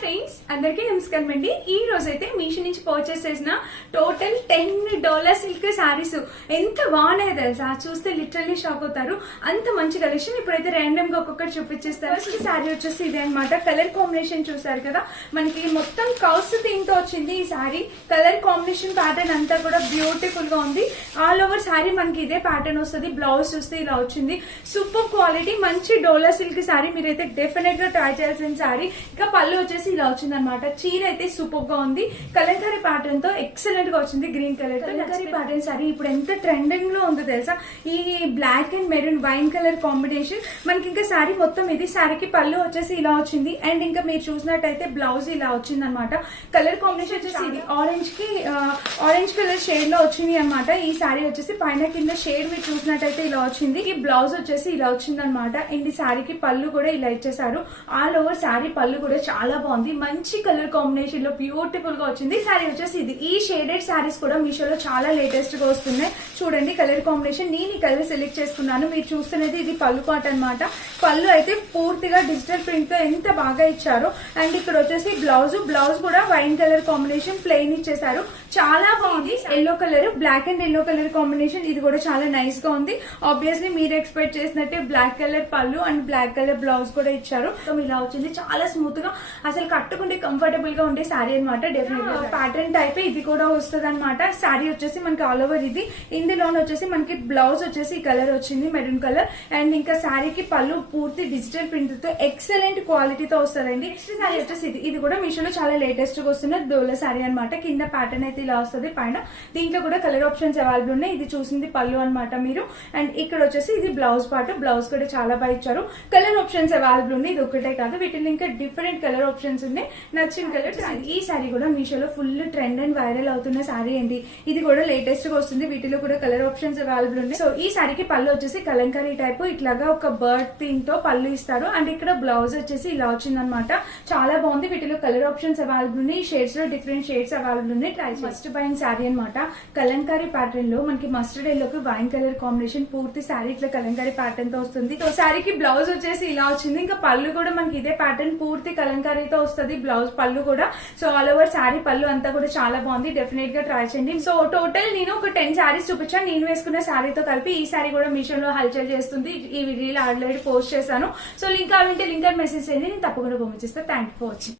Friends అందరికీ నమస్కారం అండి. ఈ రోజైతే మీషో నుంచి పర్చేస్ చేసిన టోటల్ $10 సిల్క్ శారీస్ ఎంత బాగున్నాయో తెలుసా, చూస్తే లిటరల్లీ షాక్ అవుతారు. అంత మంచి కలెక్షన్ ఇప్పుడైతే ర్యాండమ్ గా ఒక్కొక్కటి చూపించేస్తారు. ఫస్ట్ శారీ వచ్చేసి ఇదే అనమాట. కలర్ కాంబినేషన్ చూసారు కదా, మనకి మొత్తం కౌస్ థీమ్ తో వచ్చింది ఈ శారీ. కలర్ కాంబినేషన్ ప్యాటర్న్ అంతా కూడా బ్యూటిఫుల్ గా ఉంది. ఆల్ ఓవర్ శారీ మనకి ఇదే ప్యాటర్న్ వస్తుంది. బ్లౌజ్ చూస్తే ఇలా వచ్చింది. సూపర్ క్వాలిటీ మంచి డోలా సిల్క్ శారీ, మీరైతే డెఫినెట్ గా ట్రై చేయాల్సిన శారీ. ఇంకా పళ్ళు వచ్చేసి ఇలా వచ్చింది అనమాట. చీర అయితే సూపర్ గా ఉంది. కలంకారీ ప్యాటర్న్ తో ఎక్సలెంట్ గా వచ్చింది. గ్రీన్ కలర్ తో కలంకారీ ప్యాటర్న్ సారీ ఇప్పుడు ఎంత ట్రెండింగ్ లో ఉందో తెలుసా. ఈ black and maroon wine colour combination మనకి ఇంకా శారీ మొత్తం ఇది. శారీకి పళ్ళు వచ్చేసి ఇలా వచ్చింది. అండ్ ఇంకా మీరు చూసినట్టయితే బ్లౌజ్ ఇలా వచ్చింది అనమాట. కలర్ కాంబినేషన్ వచ్చేసి ఇది ఆరెంజ్ కలర్ షేడ్ లో వచ్చింది అనమాట. ఈ శారీ వచ్చేసి పైన కింద షేడ్ మీరు చూసినట్టయితే ఇలా వచ్చింది. ఈ బ్లౌజ్ వచ్చేసి ఇలా వచ్చింది అనమాట. అండ్ ఈ శారీకి పళ్ళు కూడా ఇలా ఇచ్చేసారు. ఆల్ ఓవర్ శారీ పళ్ళు కూడా చాలా బాగుంది. మంచి కలర్ కాంబినేషన్ లో బ్యూటిఫుల్ గా వచ్చింది. శారీ వచ్చేసి ఇది. ఈ షేడెడ్ శారీస్ కూడా మీషోలో చాలా లేటెస్ట్ గా వస్తున్నాయి. చూడండి కలర్ కాంబినేషన్. నేను ఈ కలర్ సెలెక్ట్ చేసుకున్నాను. మీరు చూస్తున్నది ఇది పళ్ళు పాట అనమాట. పళ్ళు అయితే పూర్తిగా డిజిటల్ ప్రింట్ తో ఎంత బాగా ఇచ్చారు. అండ్ ఇక్కడ వచ్చేసి బ్లౌజ్ కూడా వైన్ కలర్ కాంబినేషన్ ప్లెయిన్ ఇచ్చేసారు. చాలా బాగుంది. Yellow colour, black and yellow colour combination ఇది కూడా చాలా నైస్ గా ఉంది. ఆబ్వియస్లీ మీరు ఎక్స్పెక్ట్ చేసినట్టే బ్లాక్ కలర్ పళ్ళు అండ్ బ్లాక్ కలర్ బ్లౌజ్ కూడా ఇచ్చారు. ఇలా వచ్చింది. చాలా స్మూత్ గా అసలు కట్టుకుంటే కంఫర్టబుల్ గా ఉండే శారీ అనమాట. డెఫినెట్ గా ప్యాటర్న్ టైప్ ఇది కూడా వస్తుంది అనమాట. శారీ వచ్చేసి మనకి ఆల్ ఓవర్ ఇది. ఇందులోనే వచ్చేసి మనకి బ్లౌజ్ వచ్చేసి ఈ కలర్ వచ్చింది, మెరూన్ కలర్. అండ్ ఇంకా శారీకి పళ్ళు పూర్తి డిజిటల్ ప్రింట్ తో ఎక్సలెంట్ క్వాలిటీతో వస్తుందండి. నెక్స్ట్ శారీ వచ్చేసి ఇది కూడా మీషోలో చాలా లేటెస్ట్ గా వస్తున్న డోలా శారీ అనమాట. కింద ప్యాటర్న్ అయితే ఇలా వస్తుంది. పైన దీంట్లో కూడా కలర్ ఆప్షన్స్ అవైలబుల్ ఉన్నాయి. ఇది చూసింది పళ్ళు అనమాట మీరు. అండ్ ఇక్కడ వచ్చేసి ఇది బ్లౌజ్ పార్ట్. బ్లౌజ్ కూడా చాలా బాగా ఇచ్చారు. కలర్ ఆప్షన్స్ అవైలబుల్ ఉంది. ఇది ఒకటే కాదు, వీటిలో ఇంకా డిఫరెంట్ కలర్ ఆప్షన్స్ ఉన్నాయి. నచ్చిన కలర్. ఈ శారీ కూడా మీషోలో ఫుల్ ట్రెండ్ అండ్ వైరల్ అవుతున్న శారీ అండి. ఇది కూడా లేటెస్ట్ గా వస్తుంది. వీటిలో కూడా కలర్ ఆప్షన్స్ అవైలబుల్ ఉన్నాయి. సో ఈ శారీకి పళ్ళు వచ్చేసి కలంకారీ టైప్ ఇట్లాగా ఒక బర్డ్ థీమ్ తో పళ్ళు ఇస్తారు. అండ్ ఇక్కడ బ్లౌజ్ వచ్చేసి ఇలా వచ్చింది అనమాట. చాలా బాగుంది. వీటిలో కలర్ ఆప్షన్స్ అవైలబుల్ ఉన్నాయి. షేడ్స్ లో డిఫరెంట్ షేడ్స్ అవైలబుల్ ఉన్నాయి. ట్రై ఫస్ట్ బైంగ్ శారీ అనమాట. కలంకారీ ప్యాటర్న్ లో మనకి మస్టర్డ్ ఎల్లోకి వైన్ కలర్ కాంబినేషన్ పూర్తి శారీ ఇట్లా కలంకారీ ప్యాటర్న్ తో వస్తుంది. సో శారీకి బ్లౌజ్ వచ్చేసి ఇలా వచ్చింది. ఇంకా పళ్ళు కూడా మనకి ఇదే ప్యాటర్న్ పూర్తి కలంకారీతో వస్తుంది. బ్లౌజ్ పళ్ళు కూడా. సో ఆల్ ఓవర్ శారీ పళ్ళు అంతా కూడా చాలా బాగుంది. డెఫినెట్ గా ట్రై చేయండి. సో టోటల్ నేను ఒక 10 శారీస్ చూపించాను. నేను వేసుకున్న శారీతో కలిపి ఈ శారీ కూడా మీషోలో హల్చల్ చేస్తుంది. ఈ వీడియోలో ఆల్రెడీ పోస్ట్ చేశాను. సో లింక్ కావాలంటే లింక్ మెసేజ్ చేయండి. నేను తప్పకుండా పంపించేస్తాను. Thank you for watching.